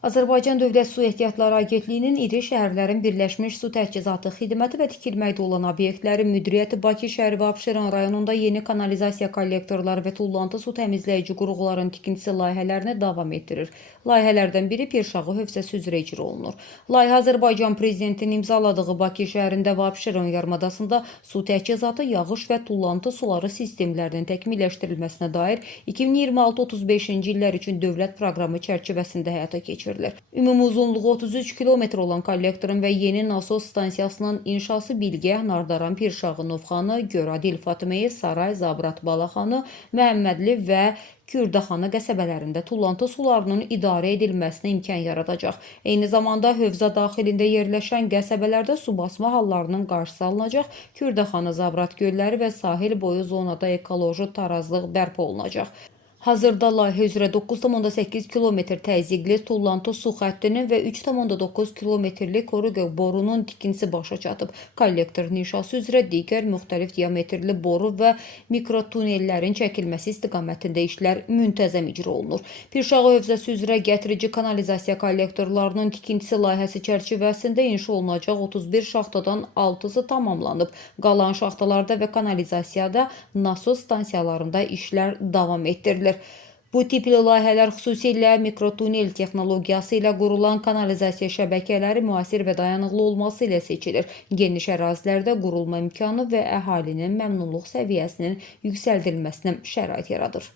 Azərbaycan Dövlət Su Ehtiyatları Agentliyinin iri şəhərlərin Birləşmiş Su Təchizatı xidməti və tikilməkdə olan obyektlərin müdiriyyəti Bakı şəhəri və Abşeron rayonunda yeni kanalizasiya kollektorları və tullantı su təmizləyici qurğuların tikintisi layihələrini davam etdirir. Layihələrdən biri Pirşağı hövzəsi üzrə icra olunur. Layihə Azərbaycan Prezidentinin imzaladığı Bakı şəhərində və Abşeron yarımadasında su təchizatı, yağış və tullantı suları sistemlərinin təkmilləşdirilməsinə dair 2026-35-ci illər üçün dövlət proqramı çərçivəsində həyata keçirilir. Ümumi uzunluğu 33 kilometr olan kollektorun və yeni nasos stansiyasının inşası Bilgəh, Nardaran, Pirşağı, Novxanı, Göradil, Fatımeyi, Saray, Zabrat, Balaxanı, Məhəmmədli və Kürdaxanı qəsəbələrində tullantı sularının idarə edilməsinə imkan yaradacaq. Eyni zamanda hövzə daxilində yerləşən qəsəbələrdə su basma hallarının qarşısı alınacaq, Kürdaxanı, Zabrat gölləri və sahil boyu zonada ekoloji tarazlıq bərpa olunacaq. Hazırda layihə üzrə 9,8 kilometr təzyiqli tullantı su xəttinin və 3,9 kilometrlik koruqa borunun tikintisi başa çatıb. Kollektorun inşası üzrə digər müxtəlif diametrli boru və mikrotunellərin çəkilməsi istiqamətində işlər müntəzəm icra olunur. Pirşağı hövzəsi üzrə gətirici kanalizasiya kollektorlarının tikintisi layihəsi çərçivəsində inşa olunacaq 31 şaxtadan 6-sı tamamlanıb. Qalan şaxtalarda və kanalizasiyada nasos stansiyalarında işlər davam etdirilir. Bu tipli layihələr xüsusilə mikrotunel texnologiyası ilə qurulan kanalizasiya şəbəkələri müasir və dayanıqlı olması ilə seçilir. Geniş ərazilərdə qurulma imkanı və əhalinin məmnunluq səviyyəsinin yüksəldilməsinə şərait yaradır.